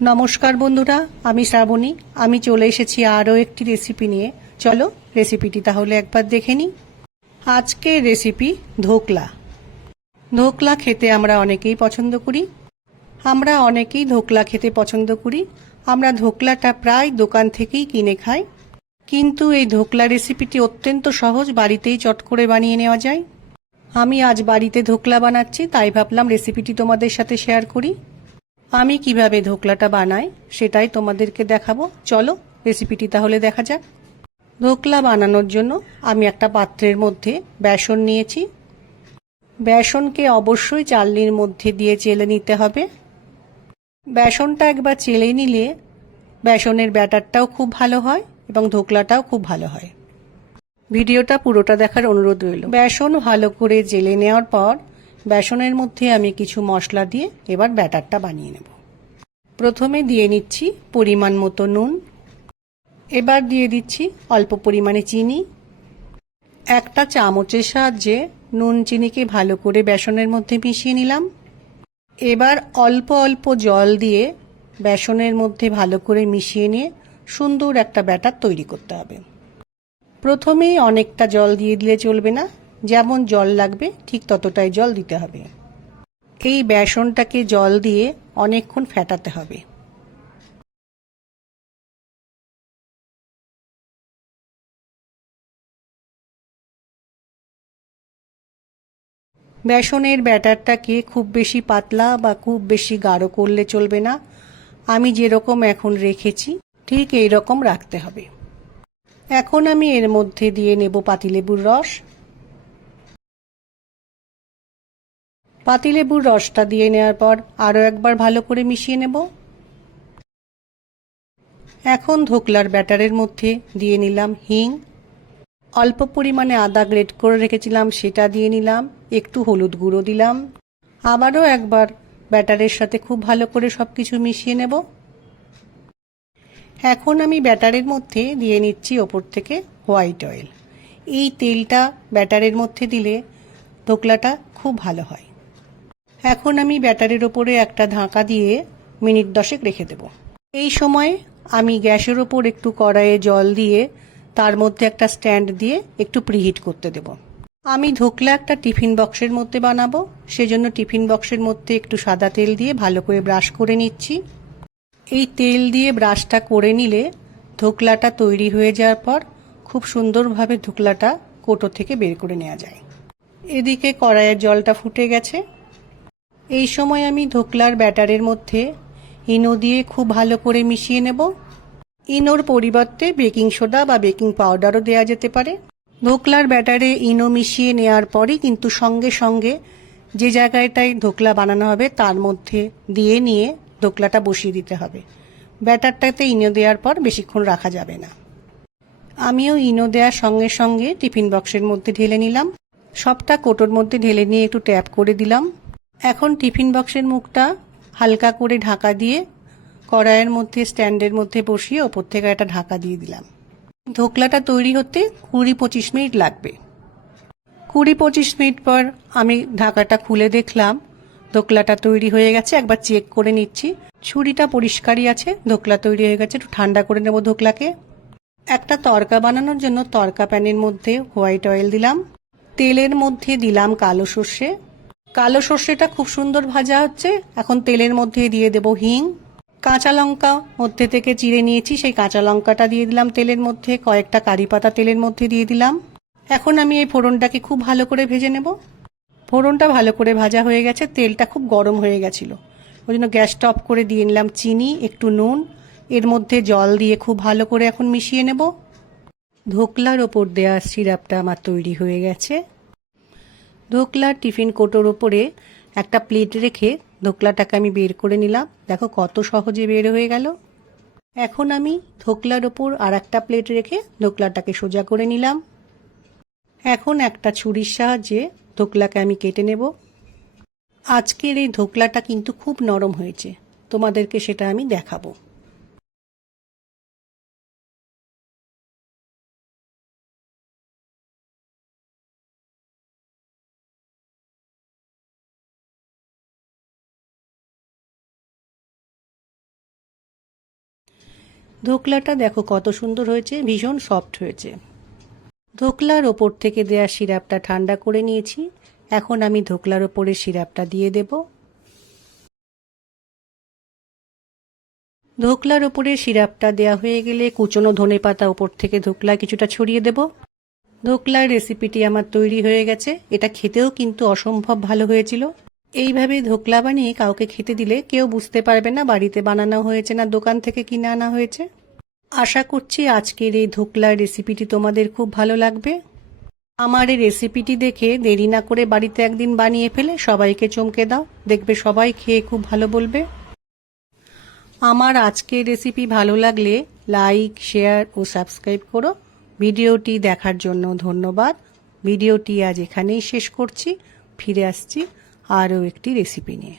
নমস্কার বন্ধুরা, আমি শ্রাবণী। আমি চলে এসেছি আরও একটি রেসিপি নিয়ে। চলো রেসিপিটি তাহলে একবার দেখে নিই। আজকের রেসিপি ধোকলা। ধোকলা খেতে আমরা অনেকেই পছন্দ করি। আমরা ধোকলাটা প্রায় দোকান থেকেই কিনে খাই, কিন্তু এই ধোকলা রেসিপিটি অত্যন্ত সহজ, বাড়িতেই চট করে বানিয়ে নেওয়া যায়। আমি আজ বাড়িতে ধোকলা বানাচ্ছি, তাই ভাবলাম রেসিপিটি তোমাদের সাথে শেয়ার করি। আমি কিভাবে ধোকলাটা বানাই সেটাই তোমাদেরকে দেখাবো। চলো রেসিপিটি তাহলে দেখা যাক। ধোকলা বানানোর জন্য আমি একটা পাত্রের মধ্যে বেসন নিয়েছি। বেসনকে অবশ্যই চালনির মধ্যে দিয়ে চেলে নিতে হবে। বেসনটা একবার চেলে নিলে বেসনের ব্যাটারটাও খুব ভালো হয় এবং ধোকলাটাও খুব ভালো হয়। ভিডিওটা পুরোটা দেখার অনুরোধ রইল। বেসন ভালো করে চেলে নেওয়ার পর বেসনের মধ্যে আমি কিছু মশলা দিয়ে এবার ব্যাটারটা বানিয়ে নেব। প্রথমে দিয়ে নিচ্ছি পরিমাণ মতো নুন। এবার দিয়ে দিচ্ছি অল্প পরিমাণে চিনি। একটা চামচের সাহায্যে নুন চিনিকে ভালো করে বেসনের মধ্যে মিশিয়ে নিলাম। এবার অল্প অল্প জল দিয়ে বেসনের মধ্যে ভালো করে মিশিয়ে নিয়ে সুন্দর একটা ব্যাটার তৈরি করতে হবে। প্রথমেই অনেকটা জল দিয়ে দিলে চলবে না, যেমন জল লাগবে ঠিক ততটাই জল দিতে হবে। এই বেসনটাকে জল দিয়ে অনেকক্ষণ ফেটাতে হবে। বেসনের ব্যাটারটাকে খুব বেশি পাতলা বা খুব বেশি গাঢ় করলে চলবে না। আমি যেরকম এখন রেখেছি ঠিক এই রকম রাখতে হবে। এখন আমি এর মধ্যে দিয়ে নেব পাতিলেবুর রস। পাতিলেবুর রসটা দিয়ে নেওয়ার পর আরও একবার ভালো করে মিশিয়ে নেব। এখন ধোকলার ব্যাটারের মধ্যে দিয়ে নিলাম হিং। অল্প পরিমাণে আদা গ্রেট করে রেখেছিলাম সেটা দিয়ে নিলাম। একটু হলুদ গুঁড়ো দিলাম। আবারও একবার ব্যাটারের সাথে খুব ভালো করে সবকিছু মিশিয়ে নেব। এখন আমি ব্যাটারের মধ্যে দিয়ে নিচ্ছি ওপর থেকে হোয়াইট অয়েল। এই তেলটা ব্যাটারের মধ্যে দিলে ধোকলাটা খুব ভালো হয়। এখন আমি ব্যাটারের ওপরে একটা ঢাকা দিয়ে মিনিট 10 রেখে দেব। এই সময় আমি গ্যাসের ওপর একটু কড়াইয়ে জল দিয়ে তার মধ্যে একটা স্ট্যান্ড দিয়ে একটু প্রিহিট করতে দেব। আমি ধোকলা একটা টিফিন বক্সের মধ্যে বানাবো, সেজন্য টিফিন বক্সের মধ্যে একটু সাদা তেল দিয়ে ভালো করে ব্রাশ করে নিচ্ছি। এই তেল দিয়ে ব্রাশটা করে নিলে ধোকলাটা তৈরি হয়ে যাওয়ার পর খুব সুন্দরভাবে ধোকলাটা কৌটো থেকে বের করে নেওয়া যায়। এদিকে কড়াইয়ের জলটা ফুটে গেছে। এই সময় আমি ধোকলার ব্যাটারের মধ্যে ইনো দিয়ে খুব ভালো করে মিশিয়ে নেব। ইনোর পরিবর্তে বেকিং সোডা বা বেকিং পাউডারও দেওয়া যেতে পারে। ধোকলার ব্যাটারে ইনো মিশিয়ে নেওয়ার পরই কিন্তু সঙ্গে সঙ্গে যে জায়গাটায় ধোকলা বানানো হবে তার মধ্যে দিয়ে নিয়ে ধোকলাটা বসিয়ে দিতে হবে। ব্যাটারটাতে ইনো দেওয়ার পর বেশিক্ষণ রাখা যাবে না। আমিও ইনো দেওয়ার সঙ্গে সঙ্গে টিফিন বক্সের মধ্যে ঢেলে নিলাম। সবটা কৌটোর মধ্যে ঢেলে নিয়ে একটু ট্যাপ করে দিলাম। এখন টিফিন বক্সের মুখটা হালকা করে ঢাকা দিয়ে কড়াইয়ের মধ্যে স্ট্যান্ডের মধ্যে বসিয়ে ওপর থেকে একটা ঢাকা দিয়ে দিলাম। ধোকলাটা তৈরি হতে 20-25 মিনিট লাগবে। 20-25 মিনিট পর আমি ঢাকাটা খুলে দেখলাম ধোকলাটা তৈরি হয়ে গেছে। একবার চেক করে নিচ্ছি, ছুরিটা পরিষ্কারই আছে। ধোকলা তৈরি হয়ে গেছে। একটু ঠান্ডা করে নেব ধোকলাকে। একটা তড়কা বানানোর জন্য তড়কা প্যানের মধ্যে হোয়াইট অয়েল দিলাম। তেলের মধ্যে দিলাম কালো সর্ষে। কালো সর্ষেটা খুব সুন্দর ভাজা হচ্ছে। এখন তেলের মধ্যে দিয়ে দেব হিং। কাঁচা লঙ্কা মধ্যে থেকে চিড়ে নিয়েছি, সেই কাঁচা লঙ্কাটা দিয়ে দিলাম তেলের মধ্যে। কয়েকটা কারি পাতা তেলের মধ্যে দিয়ে দিলাম। এখন আমি এই ফোড়নটাকে খুব ভালো করে ভেজে নেব। ফোড়নটা ভালো করে ভাজা হয়ে গেছে। তেলটা খুব গরম হয়ে গেছিল, ওই জন্য গ্যাসটা অফ করে দিয়ে নিলাম চিনি, একটু নুন। এর মধ্যে জল দিয়ে খুব ভালো করে এখন মিশিয়ে নেব। ধোকলার ওপর দেওয়া সিরাপটা আমার তৈরি হয়ে গেছে। ধোকলার টিফিন কৌটোর ওপরে একটা প্লেট রেখে ধোকলাটাকে আমি বের করে নিলাম। দেখো কত সহজে বের হয়ে গেল। এখন আমি ধোকলার ওপর আর একটা প্লেট রেখে ধোকলাটাকে সোজা করে নিলাম। এখন একটা ছুরির সাহায্যে ধোকলাকে আমি কেটে নেব। আজকের এই ধোকলাটা কিন্তু খুব নরম হয়েছে, তোমাদেরকে সেটা আমি দেখাবো। ধোকলাটা দেখো কত সুন্দর হয়েছে, ভীষণ সফট হয়েছে। ধোকলার ওপর থেকে দেওয়া সিরাপটা ঠান্ডা করে নিয়েছি। এখন আমি ধোকলার ওপরে সিরাপটা দিয়ে দেব। ধোকলার ওপরে সিরাপটা দেওয়া হয়ে গেলে কুচনো ধনেপাতা ওপর থেকে ধোকলায় কিছুটা ছড়িয়ে দেব। ধোকলার রেসিপিটি আমার তৈরি হয়ে গেছে। এটা খেতেও কিন্তু অসম্ভব ভালো হয়েছিল। এইভাবে ধোকলা বানিয়ে কাউকে খেতে দিলে কেউ বুঝতে পারবে না বাড়িতে বানানো হয়েছে না দোকান থেকে কিনে আনা হয়েছে। আশা করছি আজকের এই ধোকলার রেসিপিটি তোমাদের খুব ভালো লাগবে। আমার এই রেসিপিটি দেখে দেরি না করে বাড়িতে একদিন বানিয়ে ফেলে সবাইকে চমকে দাও, দেখবে সবাই খেয়ে খুব ভালো বলবে। আমার আজকের রেসিপি ভালো লাগলে লাইক, শেয়ার ও সাবস্ক্রাইব করো। ভিডিওটি দেখার জন্য ধন্যবাদ। ভিডিওটি আজ এখানেই শেষ করছি। ফিরে আসছি আরও একটি রেসিপি নিয়ে।